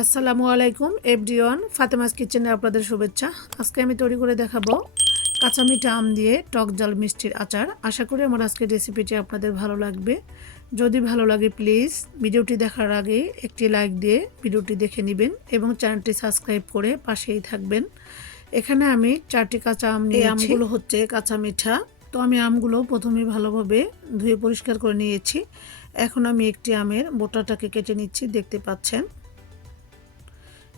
আসসালামু আলাইকুম এভরিওয়ান। ফাতেমাস কিচেনে আপনাদের শুভেচ্ছা। আজকে আমি তৈরি করে দেখাবো কাঁচা মিঠা আম দিয়ে টক জাল মিষ্টির আচার। আশা করি আমার আজকের রেসিপিটি আপনাদের ভালো লাগবে। যদি ভালো লাগে প্লিজ ভিডিওটি দেখার আগে একটি লাইক দিয়ে ভিডিওটি দেখে নেবেন এবং চ্যানেলটি সাবস্ক্রাইব করে পাশেই থাকবেন। এখানে আমি চারটি কাঁচা আম নিয়ে আমগুলো হচ্ছে কাঁচা মিঠা। তো আমি আমগুলো প্রথমে ভালোভাবে ধুয়ে পরিষ্কার করে নিয়েছি। এখন আমি একটি আমের বোটাটাকে কেটে নিচ্ছি দেখতে পাচ্ছেন।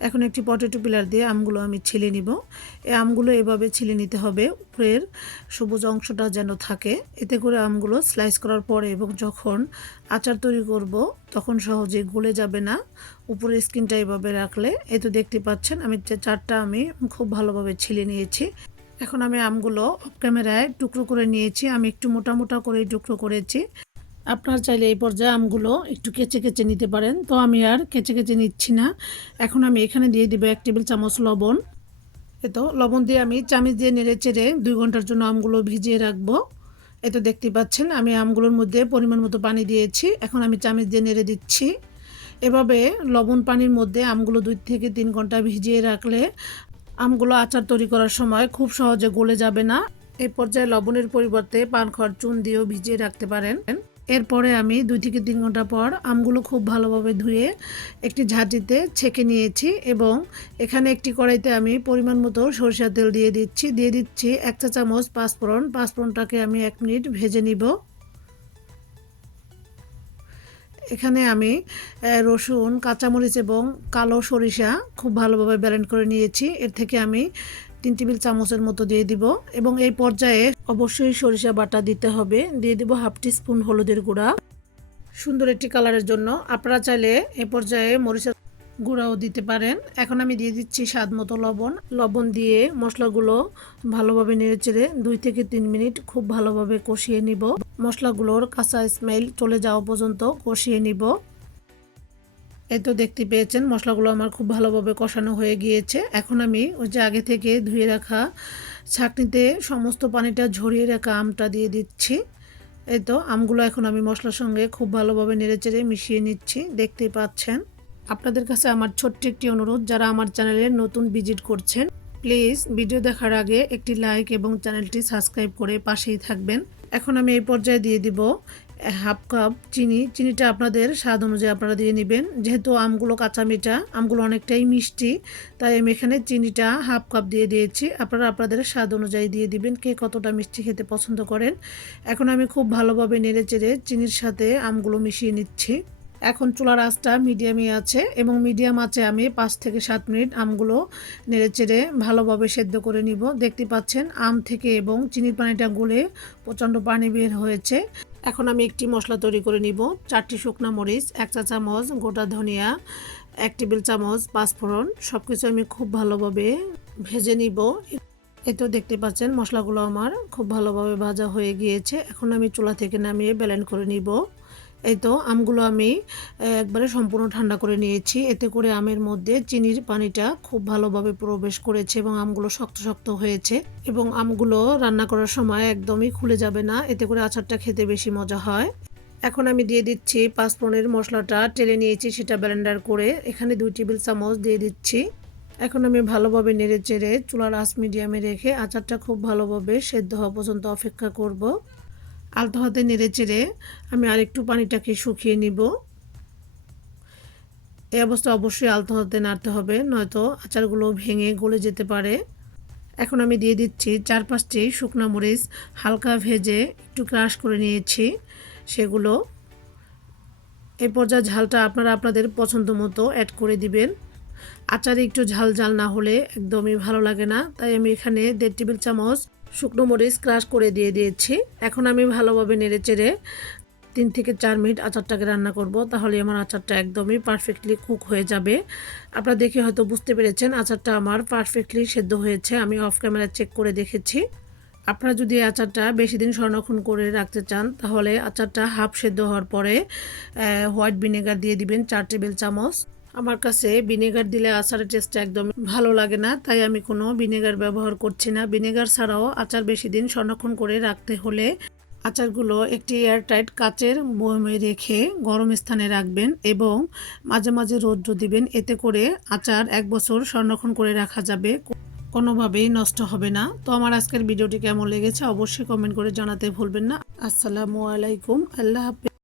এখন একটি পটেটো পিলার দিয়ে আমগুলো আমি ছিলে নিব। এই আমগুলো এভাবে ছিলে নিতে হবে। উপরের সবুজ অংশটা যেন থাকে। এতে করে আমগুলো স্লাইস করার পরে এবং যখন আচার তৈরি করব, তখন সহজে গলে যাবে না। উপরের স্কিনটা এভাবে রাখলে, এই তো দেখতে পাচ্ছেন, আমি চারটা আমি খুব ভালোভাবে ছিলে নিয়েছি। এখন আমি আমগুলো ক্যামেরায় টুকরো করে নিয়েছি। আমি একটু মোটা মোটা করে টুকরো করেছি। আপনার চাইলে এই পর্যায়ে আমগুলো একটু কেচে কেচে নিতে পারেন। তো আমি আর কেচে কেচে নিচ্ছি না। এখন আমি এখানে দিয়ে দিব এক টেবিল চামচ লবণ। এ তো, লবণ দিয়ে আমি চামিচ দিয়ে নেড়ে চেড়ে দুই ঘণ্টার জন্য আমগুলো ভিজিয়ে রাখব। এ তো দেখতে পাচ্ছেন, আমি আমগুলোর মধ্যে পরিমাণ মতো পানি দিয়েছি। এখন আমি চামিচ দিয়ে নেড়ে দিচ্ছি। এভাবে লবণ পানির মধ্যে আমগুলো দুই থেকে তিন ঘণ্টা ভিজিয়ে রাখলে আমগুলো আচার তৈরি করার সময় খুব সহজে গলে যাবে না। এই পর্যায়ে লবণের পরিবর্তে পান খড় চুন দিয়েও ভিজিয়ে রাখতে পারেন। এরপরে আমি দুই থেকে তিন ঘণ্টা পর আমগুলো খুব ভালোভাবে ধুয়ে একটি ঝাঁটিতে ছেঁকে নিয়েছি এবং এখানে একটি কড়াইতে আমি পরিমাণ মতো সরিষার তেল দিয়ে দিচ্ছি। দিয়ে দিচ্ছি এক চা চামচ পাঁচফোড়ন। পাঁচফোড়নটাকে আমি এক মিনিট ভেজে নিব। এখানে আমি রসুন, কাঁচামরিচ এবং কালো সরিষা খুব ভালোভাবে ব্যালেন্ড করে নিয়েছি। এর থেকে আমি তিন টেবিল চামচের মতো দিয়ে দিব এবং এই পর্যায়ে অবশ্যই সরিষা বাটা দিতে হবে। দিয়ে দিব হাফ টি স্পুন হলুদের গুঁড়া। সুন্দর একটি কালারের জন্য। আপনারা চাইলে এ পর্যায়ে মরিচের গুঁড়াও দিতে পারেন। এখন আমি দিয়ে দিচ্ছি স্বাদ মতো লবণ। লবণ দিয়ে মশলাগুলো ভালোভাবে নেড়ে চেড়ে দুই থেকে তিন মিনিট খুব ভালোভাবে কষিয়ে নিব। মশলাগুলোর কাঁচা স্মেল চলে যাওয়া পর্যন্ত কষিয়ে নিব। এই তো দেখতে পেয়েছেন, মশলাগুলো আমার খুব ভালোভাবে কষানো হয়ে গিয়েছে। এখন আমি ওই যে আগে থেকে ধুয়ে রাখা ছাকনিতে সমস্ত পানিটা ঝরিয়ে রাখা আমটা দিয়ে দিচ্ছি। এই তো আমগুলো এখন আমি মশলার সঙ্গে খুব ভালোভাবে নেড়েচেড়ে মিশিয়ে নিচ্ছি দেখতেই পাচ্ছেন। আপনাদের কাছে আমার ছোট্ট একটি অনুরোধ, যারা আমার চ্যানেলে নতুন ভিজিট করছেন, প্লিজ ভিডিও দেখার আগে একটি লাইক এবং চ্যানেলটি সাবস্ক্রাইব করে পাশেই থাকবেন। এখন আমি এই পর্যায়ে দিয়ে দিব হাফ কাপ চিনি, চিনিটা আপনাদের স্বাদ অনুযায়ী আপনারা দিয়ে নেবেন। যেহেতু আমগুলো কাঁচা মিঠা, আমগুলো অনেকটাই মিষ্টি, তাই আমি এখানে চিনিটা হাফ কাপ দিয়ে দিয়েছি। আপনারা আপনাদের স্বাদ অনুযায়ী দিয়ে দিবেন কে কতটা মিষ্টি খেতে পছন্দ করেন। এখন আমি খুব ভালোভাবে নেড়ে চেড়ে চিনির সাথে আমগুলো মিশিয়ে নিচ্ছি। এখন চুলার আঁচটা মিডিয়ামে আছে এবং মিডিয়াম আছে আমি পাঁচ থেকে সাত মিনিট আমগুলো নেড়ে চেড়ে ভালোভাবে সেদ্ধ করে নিব। দেখতে পাচ্ছেন, আম থেকে এবং চিনির পানিটা গলে প্রচণ্ড পানি বের হয়েছে। এখন আমি একটি মশলা তৈরি করে নিব। চারটি শুকনো মরিচ, এক চা চামচ, গোটা ধনিয়া, এক টেবিল চামচ, পাঁচফোড়ন সব কিছু আমি খুব ভালোভাবে ভেজে নিব। তো দেখতে পাচ্ছেন মশলাগুলো আমার খুব ভালোভাবে ভাজা হয়ে গিয়েছে। এখন আমি চুলা থেকে নামিয়ে ব্যালেন্ড করে নিব। এই তো আমগুলো আমি একবারে সম্পূর্ণ ঠান্ডা করে নিয়েছি। এতে করে আমের মধ্যে চিনির পানিটা খুব ভালোভাবে প্রবেশ করেছে এবং আমগুলো শক্ত শক্ত হয়েছে এবং আমগুলো রান্না করার সময় একদমই খুলে যাবে না, এতে করে আচারটা খেতে বেশি মজা হয়। এখন আমি দিয়ে দিচ্ছি পাঁচফোড়নের মশলাটা, টেলে নিয়েছি সেটা ব্লেন্ডার করে। এখানে দুই টেবিল চামচ দিয়ে দিচ্ছি। এখন আমি ভালোভাবে নেড়ে চেড়ে চুলার আঁচ মিডিয়ামে রেখে আচারটা খুব ভালোভাবে সেদ্ধ হওয়া পর্যন্ত অপেক্ষা করব। আলতো হাতে নেড়ে চেড়ে আমি আরেকটু পানিটাকে শুকিয়ে নিব। এই অবস্থা অবশ্যই আলতো হাতে নাড়তে হবে, নয়তো আচারগুলো ভেঙে গলে যেতে পারে। এখন আমি দিয়ে দিচ্ছি চার পাঁচটি শুকনা মরিচ, হালকা ভেজে একটু ক্রাশ করে নিয়েছি সেগুলো। এই পর্যায়ে ঝালটা আপনারা আপনাদের পছন্দ মতো অ্যাড করে দিবেন। আচারে একটু ঝাল ঝাল না হলে একদমই ভালো লাগে না, তাই আমি এখানে দেড় টেবিল চামচ শুকনো মরিচ ক্রাশ করে দিয়ে দিয়েছি। এখন আমি ভালোভাবে নেড়ে চেড়ে তিন থেকে চার মিনিট আচারটাকে রান্না করব, তাহলে আমার আচারটা একদমই পারফেক্টলি কুক হয়ে যাবে। আপনারা দেখে হয়তো বুঝতে পেরেছেন, আচারটা আমার পারফেক্টলি সেদ্ধ হয়েছে, আমি অফ ক্যামেরা চেক করে দেখেছি। আপনারা যদি আচারটা বেশি দিন সংরক্ষণ করে রাখতে চান, তাহলে আচারটা হাফ সেদ্ধ হওয়ার পরে হোয়াইট ভিনেগার দিয়ে দিবেন চার টেবিল চামচ। আমার কাছে ভিনেগার দিলে আচারের টেস্টটা একদম ভালো লাগে না, তাই আমি কোনো ভিনেগার ব্যবহার করছি না। ভিনেগার ছাড়াও আচার বেশি দিন সংরক্ষণ করে রাখতে হলে আচারগুলো একটি এয়ারটাইট কাচের বয়মে রেখে গরম স্থানে রাখবেন এবং মাঝে মাঝে রৌদ্র দিবেন। এতে করে আচার এক বছর সংরক্ষণ করে রাখা যাবে, কোনোভাবেই নষ্ট হবে না। তো আমার আজকের ভিডিওটি কেমন লেগেছে অবশ্যই কমেন্ট করে জানাতে ভুলবেন না। আসসালামু আলাইকুম, আল্লাহ হাফিজ।